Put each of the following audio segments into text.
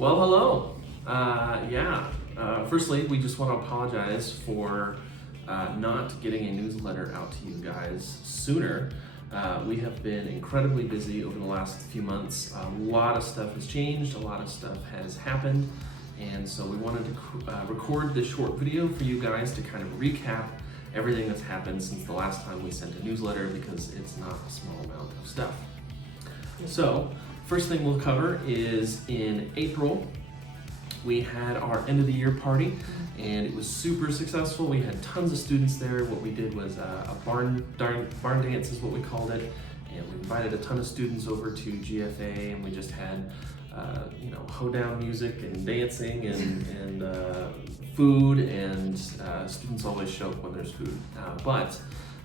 Well, hello. Firstly, we just want to apologize for not getting a newsletter out to you guys sooner. We have been incredibly busy over the last few months. A lot of stuff has changed, a lot of stuff has happened, and so we wanted to record this short video for you guys to kind of recap everything that's happened since the last time we sent a newsletter, because it's not a small amount of stuff. So, first thing we'll cover is in April, we had our end of the year party, and it was super successful. We had tons of students there. What we did was a barn dance is what we called it, and we invited a ton of students over to GFA, and we just had hoedown music and dancing and food, and students always show up when there's food.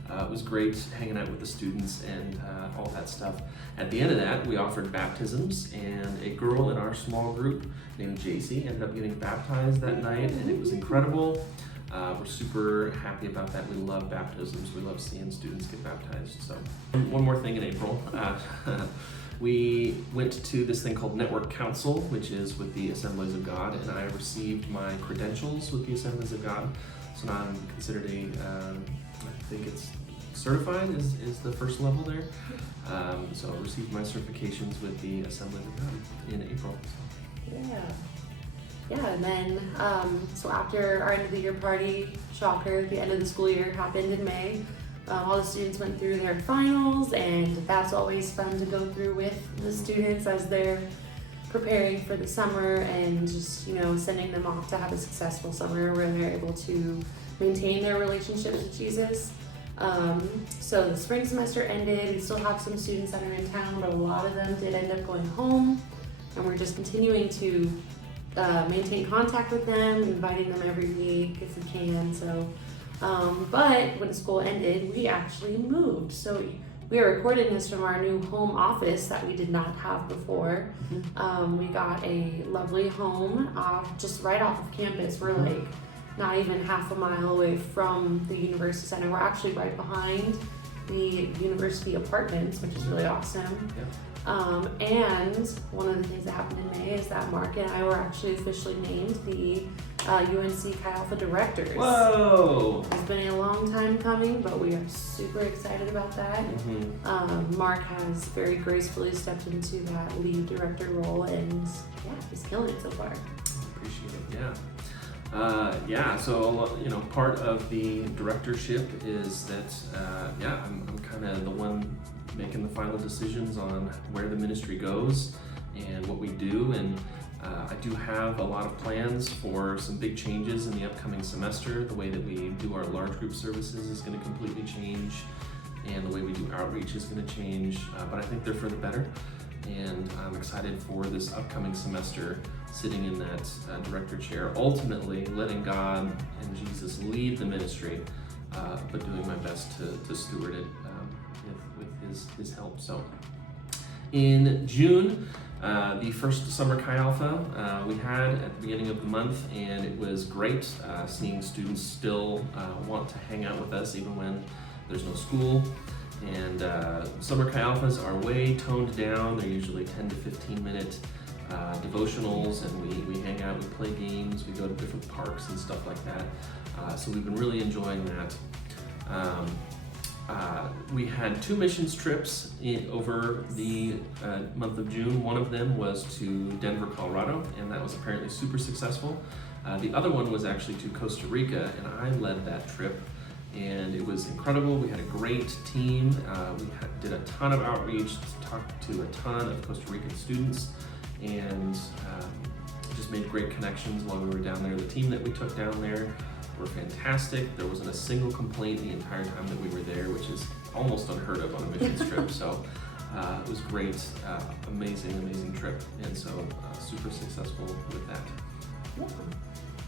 It was great hanging out with the students and all that stuff. At the end of that, we offered baptisms, and a girl in our small group named JC ended up getting baptized that night, and it was incredible. We're super happy about that. We love baptisms. We love seeing students get baptized. So, one more thing in April. We went to this thing called Network Council, which is with the Assemblies of God, and I received my credentials with the Assemblies of God. So now I'm considered I think it's certified is the first level there. So I received my certifications with the Assemblies of God in April. Yeah, and then so after our end of the year party, shocker, the end of the school year happened in May. All the students went through their finals, and that's always fun to go through with the students as they're preparing for the summer, and just sending them off to have a successful summer where they're able to maintain their relationships with Jesus. So the spring semester ended. We still have some students that are in town, but a lot of them did end up going home, and we're just continuing to maintain contact with them, inviting them every week if we can. So, but when school ended, we actually moved. So we are recording this from our new home office that we did not have before. We got a lovely home just right off of campus. We're like not even half a mile away from the university center. We're actually right behind the university apartments, which is really awesome. Yeah. And one of the things that happened in May is that Mark and I were actually officially named the UNC Chi Alpha directors. Whoa! It's been a long time coming, but we are super excited about that. Mark has very gracefully stepped into that lead director role, and he's killing it so far. Appreciate it. So part of the directorship is that I'm kind of the one making the final decisions on where the ministry goes and what we do, and I do have a lot of plans for some big changes in the upcoming semester. The way that we do our large group services is going to completely change, and the way we do outreach is going to change, but I think they're for the better, and I'm excited for this upcoming semester sitting in that director chair, ultimately letting God and Jesus lead the ministry, but doing my best to steward it with his help. So in June, the first Summer Chi Alpha we had at the beginning of the month, and it was great seeing students still want to hang out with us even when there's no school. And Summer Chi Alphas are way toned down. They're usually 10 to 15 minute devotionals, and we hang out, we play games, we go to different parks and stuff like that. So we've been really enjoying that. We had 2 missions trips over the month of June. One of them was to Denver, Colorado, and that was apparently super successful. The other one was actually to Costa Rica, and I led that trip, and it was incredible. We had a great team. We did a ton of outreach, talked to a ton of Costa Rican students, and just made great connections while we were down there. The team that we took down there were fantastic. There wasn't a single complaint the entire time that we were there, which is almost unheard of on a missions trip. So it was great, amazing trip, and so super successful with that. Yeah.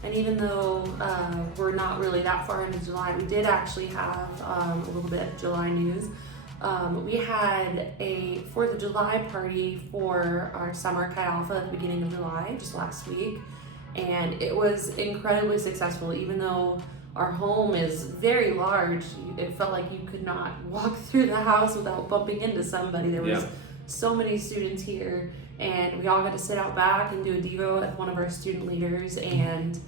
And even though we're not really that far into July, we did actually have a little bit of July news. We had a 4th of July party for our Summer Chi Alpha at the beginning of July, just last week. And it was incredibly successful. Even though our home is very large, it felt like you could not walk through the house without bumping into somebody. There was so many students here, and we all got to sit out back and do a Devo with one of our student leaders, and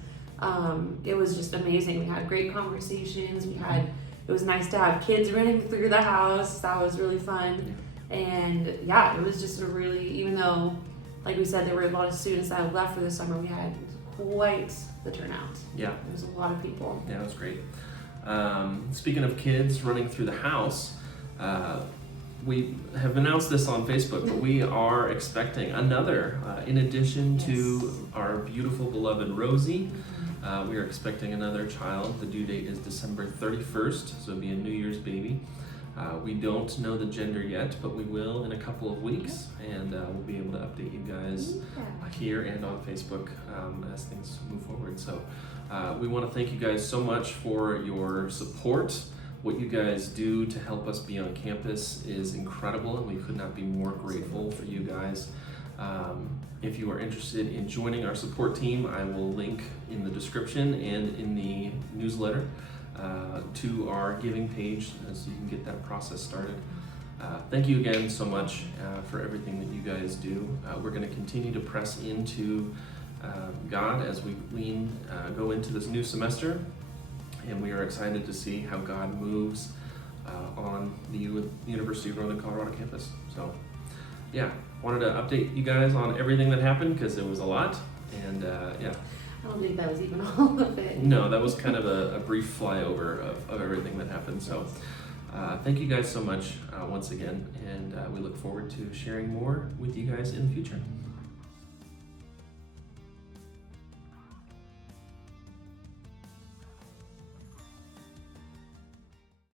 it was just amazing. We had great conversations. It was nice to have kids running through the house. That was really fun. And yeah, it was just a really, even though, like we said, there were a lot of students that had left for the summer, we had quite the turnout. Yeah. There was a lot of people. Yeah, it was great. Speaking of kids running through the house, we have announced this on Facebook, but we are expecting another, in addition to our beautiful beloved Rosie. We are expecting another child. The due date is December 31st, so it'll be a New Year's baby. We don't know the gender yet, but we will in a couple of weeks, and we'll be able to update you guys here and on Facebook as things move forward. So we want to thank you guys so much for your support. What you guys do to help us be on campus is incredible, and we could not be more grateful for you guys. If you are interested in joining our support team, I will link in the description and in the newsletter to our giving page so you can get that process started. Thank you again so much for everything that you guys do. We're going to continue to press into God as we go into this new semester, and we are excited to see how God moves on the University of Northern Colorado campus. So yeah, wanted to update you guys on everything that happened because it was a lot, and yeah. I don't think that was even all of it. No, that was kind of a brief flyover of everything that happened. So thank you guys so much once again, and we look forward to sharing more with you guys in the future.